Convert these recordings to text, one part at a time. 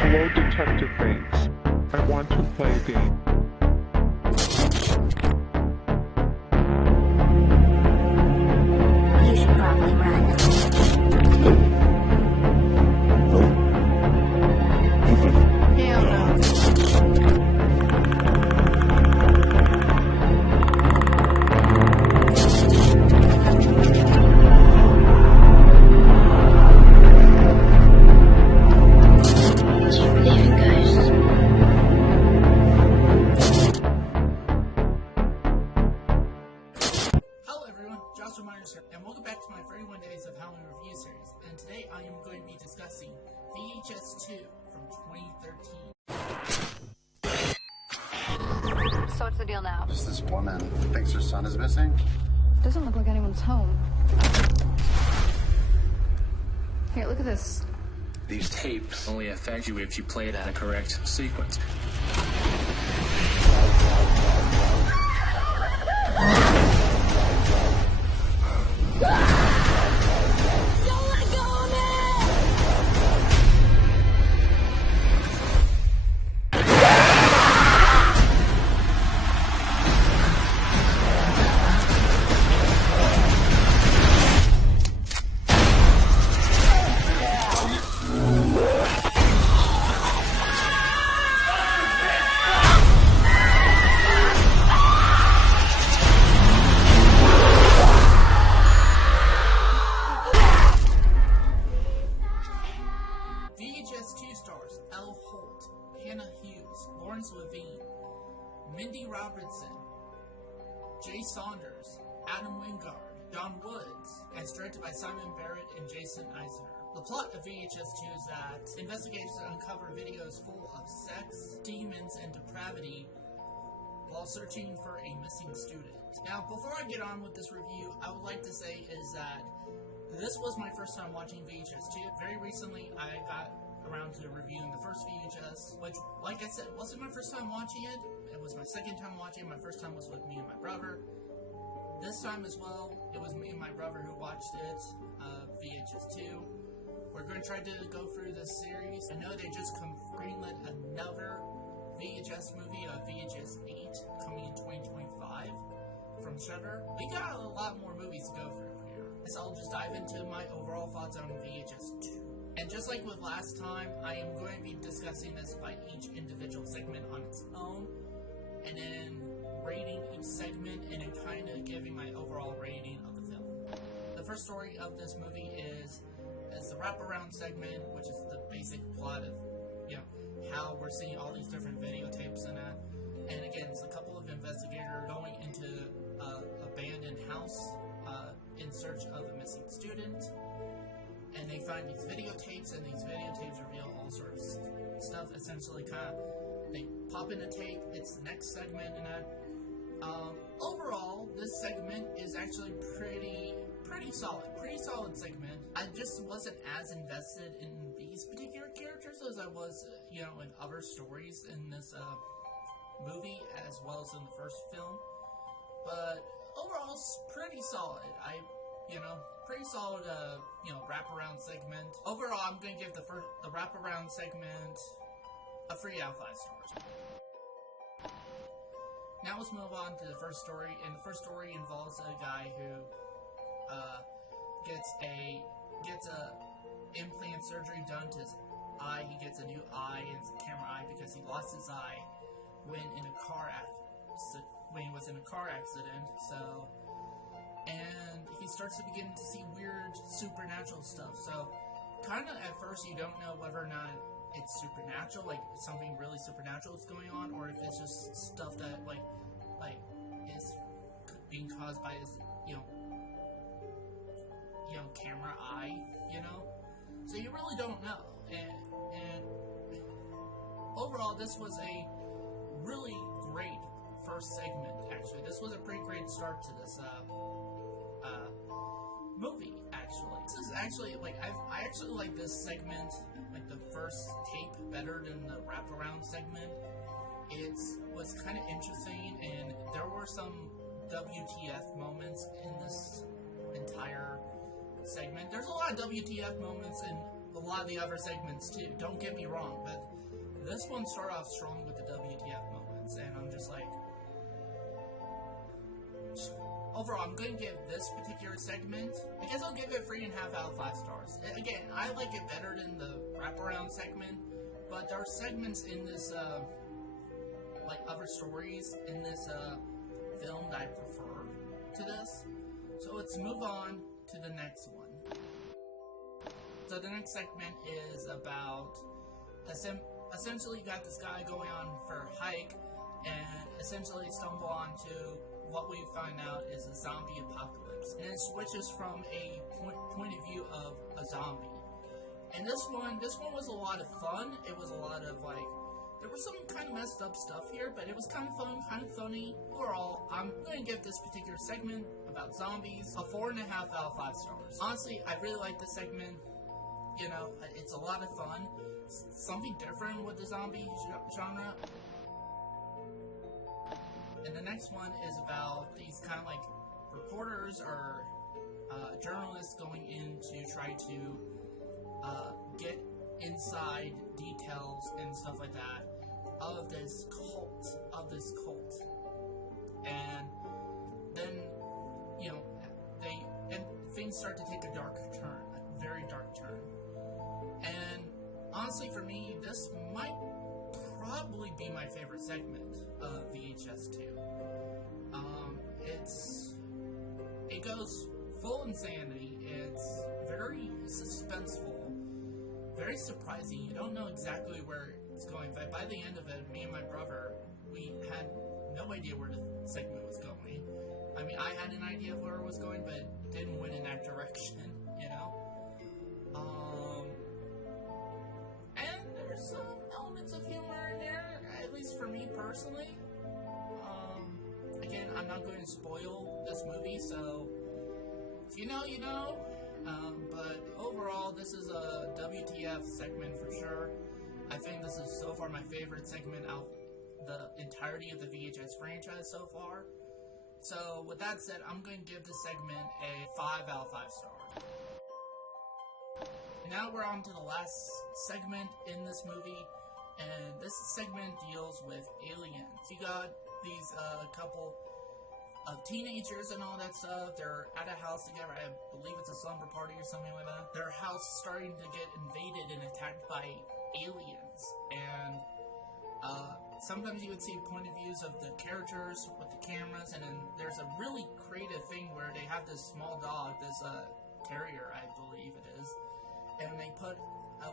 Hello, Detective Banks. I want to play a game. You should probably run. Hell no. Do you believe in ghosts? Hello everyone, Joshua Myers here, and welcome back to my 31 Days of Halloween Review series. And today I am going to be discussing VHS 2 from 2013. So what's the deal now? Just this woman thinks her son is missing. Doesn't look like anyone's home. Here, look at this. These tapes only affect you if you play it at a correct sequence. VHS 2 stars Elle Holt, Hannah Hughes, Lawrence Levine, Mindy Robertson, Jay Saunders, Adam Wingard, John Woods, and it's directed by Simon Barrett and Jason Eisner. The plot of VHS 2 is that investigators uncover videos full of sex, demons, and depravity while searching for a missing student. Now, before I get on with this review, I would like to say is that this was my first time watching VHS 2. Very recently, I got around to reviewing the first VHS, which, like I said, wasn't my first time watching it. It was my second time watching it. My first time was with me and my brother. This time as well, it was me and my brother who watched it, VHS 2. We're going to try to go through this series. I know they just greenlit another VHS movie, VHS 8, coming in 2025 from Shudder. We got a lot more movies to go through here. So I'll just dive into my overall thoughts on VHS 2. And just like with last time, I am going to be discussing this by each individual segment on its own, and then rating each segment, and then kind of giving my overall rating of the film. The first story of this movie is the wraparound segment, which is the basic plot of, how we're seeing all these different videotapes in it. And again, it's a couple of investigators going into an abandoned house in search of a missing student. And they find these videotapes, and these videotapes reveal all sorts of stuff. Essentially, they pop in a tape. It's the next segment in it. Overall, this segment is actually pretty solid. Pretty solid segment. I just wasn't as invested in these particular characters as I was, in other stories in this movie, as well as in the first film. But overall, it's pretty solid. Pretty solid, wraparound segment. Overall, I'm going to give the wraparound segment a 3 out of 5 stars. Now let's move on to the first story, and the first story involves a guy who gets a implant surgery done to his eye. He gets a new eye, and it's a camera eye, because he lost his eye when he was in a car accident. And he starts to begin to see weird supernatural stuff. So, kind of at first you don't know whether or not it's supernatural, like something really supernatural is going on, or if it's just stuff that like is being caused by his camera eye, So you really don't know. And overall, this was a really great first segment. Actually, this was a pretty great start to this movie. Actually, this is actually I actually like this segment, like the first tape, better than the wraparound segment. It was kind of interesting, and there were some WTF moments in this entire segment. There's a lot of WTF moments in a lot of the other segments too. Don't get me wrong, but this one started off strong with the WTF moments, and I'm just like, overall, I'm going to give this particular segment, I guess I'll give it 3.5 out of 5 stars. Again, I like it better than the wraparound segment, but there are segments in this, like other stories in this film that I prefer to this. So let's move on to the next one. So the next segment is about, essentially you got this guy going on for a hike, and essentially stumble onto what we find out is a zombie apocalypse. And it switches from a point of view of a zombie. And this one was a lot of fun. It was a lot of like, there was some kind of messed up stuff here, but it was kind of fun, kind of funny. Overall, I'm going to give this particular segment about zombies a 4.5 out of 5 stars. Honestly, I really like this segment. You know, it's a lot of fun. It's something different with the zombie genre. And the next one is about these kind of like reporters or journalists going in to try to get inside details and stuff like that of this cult. And then, you know, things start to take a dark turn, a very dark turn. And honestly, for me, this might probably be my favorite segment of VHS 2. It goes full insanity. It's very suspenseful, very surprising. You don't know exactly where it's going. But by the end of it, me and my brother, we had no idea where the segment was going. I mean, I had an idea of where it was going, but it didn't went in that direction, you know? And there's some elements of humor in there, at least for me personally. Again, I'm not going to spoil this movie, so if you know, you know. But overall, this is a WTF segment for sure. I think this is so far my favorite segment out of the entirety of the VHS franchise so far. So with that said, I'm going to give this segment a 5 out of 5 stars. Now we're on to the last segment in this movie, and this segment deals with aliens. You got these couple of teenagers and all that stuff. They're at a house together. I believe it's a slumber party or something like that. Their house is starting to get invaded and attacked by aliens. And sometimes you would see point of views of the characters with the cameras, and then there's a really creative thing where they have this small dog, this terrier, I believe it is, and they put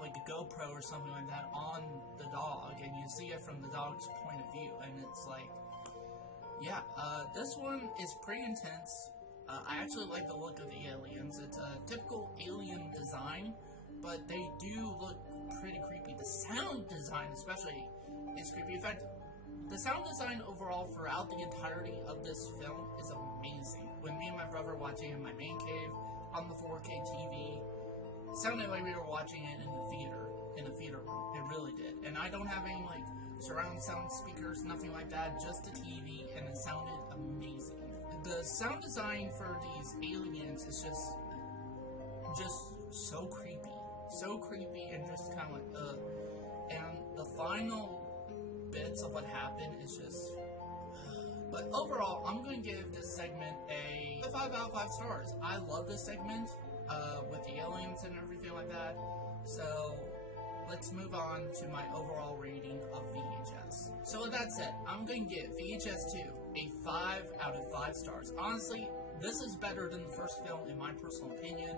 like a GoPro or something like that on the dog, and you see it from the dog's point of view, and it's like, yeah, this one is pretty intense. I actually like the look of the aliens. It's a typical alien design, but they do look pretty creepy. The sound design especially is creepy. In fact, the sound design overall throughout the entirety of this film is amazing. When me and my brother were watching it in my man cave on the 4K TV, it sounded like we were watching it in the theater room. It really did. And I don't have any like surround sound speakers, nothing like that, just the TV, and it sounded amazing. The sound design for these aliens is just so creepy and just kind of like and the final bits of what happened is just, but overall, I'm going to give this segment a 5 out of 5 stars. I love this segment with the aliens and everything like that. So let's move on to my overall rating of VHS. So with that said, I'm going to give VHS 2 a 5 out of 5 stars. Honestly, this is better than the first film in my personal opinion.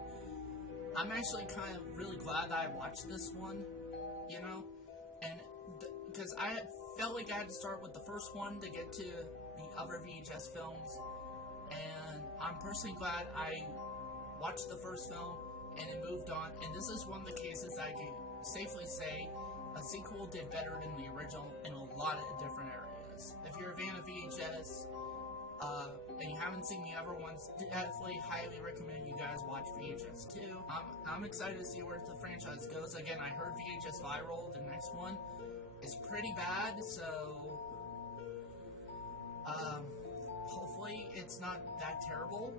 I'm actually kind of really glad that I watched this one, you know, and because I felt like I had to start with the first one to get to the other VHS films, and I'm personally glad I watched the first film and it moved on, and this is one of the cases I can safely say a sequel did better than the original in a lot of different areas. If you're a fan of VHS, and you haven't seen the other ones, definitely highly recommend you guys watch VHS 2. I'm excited to see where the franchise goes. Again, I heard VHS Viral, the next one, is pretty bad, so hopefully it's not that terrible,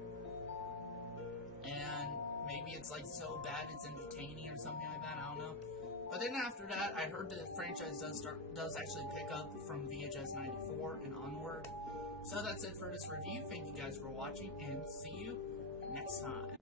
and maybe it's like so bad it's entertaining or something like that. I don't know. But then after that, I heard the franchise does actually pick up from VHS 94 and onward. So that's it for this review. Thank you guys for watching, and see you next time.